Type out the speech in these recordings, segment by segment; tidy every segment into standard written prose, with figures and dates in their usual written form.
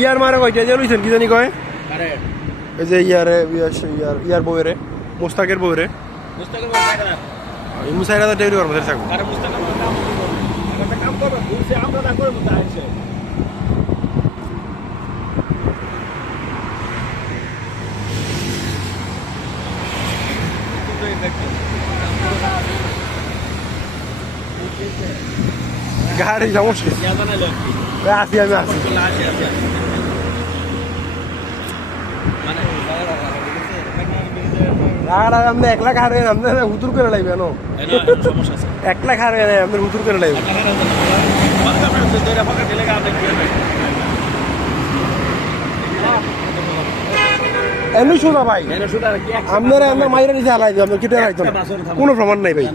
ইয়ার মারে কয়টা যে লইছেন কি জানি কয় এই যে ইয়ার বউরে মোস্তাকের বউরে মুসাইর হাজার টাকা করে আমাদের থাকবো গাড়ি সমস্যা আসি আমি আসি আপনি 1 লাখ হারে আপনার হুতুর করে লাগবে ন 1 লাখ হারে আপনার হুতুর করে লাগবে এমনি শোনা ভাই আপনারা আপনার মাইরা নিচে হালাই দিবে আপনার কেটে রাখতো কোনো প্রমাণ নাই ভাই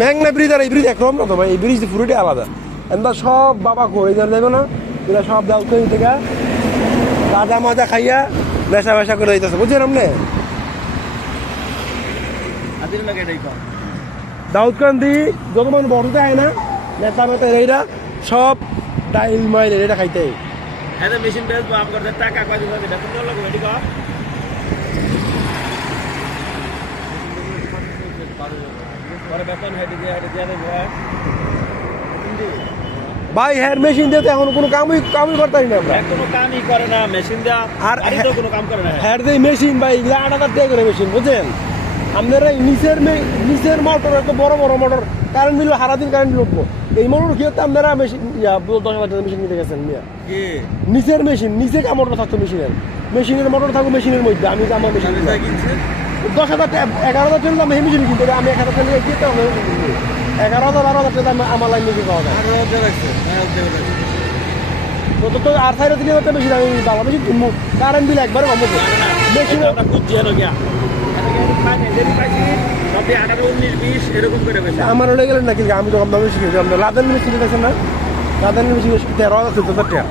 মেঘনা ব্রিজ আর এই ব্রিজ একরকম না তো ভাই এই ব্রিজ পুরোটাই আলাদা এবার সব বাবা করে যাবে না এরা সব দাও থেকে রাজা মাজা খাইয়া নেশা বেশা করে দিতেছে বুঝছেন আপনি দাউদকান্দি যত মানুষ বড়তে আয় না নেতা মেতা এইরা সব ডাইল মাইল এটা খাইতে মেশিন বেচবো আমাদের টাকা কয় দিন বেতন দেওয়া লাগবে এটি কর পরে বেতন হেঁটে দিয়ে দেবো ভাই হ্যাঁ মেশিন দিয়ে তো এখন কোনো কামই করতে পারি না আমরা কোনো কামই করে না মেশিন দেওয়া আর তো কোনো কাম করে না হ্যাঁ দিয়ে মেশিন ভাই 8,000 টাকা করে মেশিন বুঝছেন আপনারা নিচের মোটর এত বড় বড় মোটর কারেন্ট বিল সারাদিন কারেন্ট বিল উঠবো এই মোটর কি হচ্ছে আপনারা মেশিন 10,000 টাকা মেশিন নিতে গেছেন নিচের মেশিন নিচে মোটর থাকতো মেশিনের মোটর থাকবো মেশিনের মধ্যে আমি আমার মেশিন 10,000 টাকা 11,000 টাকা দাম এই মেশিন কিনতে আমি 1,000 টাকা দিয়ে দিতে হবে 11,000 12,000 টাকা দাম আমার লাইন মেশিন পাওয়া যায় তো আর সাইড 3,000 টাকা মেশিন আমি বাবা মেশিন কিনবো কারেন্ট বিল একবারে কম হবে মেশিন আমার হয়ে গেলেন নাকি আমি তো কম দামে শিখেছি আপনার লাদেন মেশিন শিখেছেন না লাদেন মেশিন 13,000 14,000 টাকা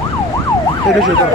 এটা সেটা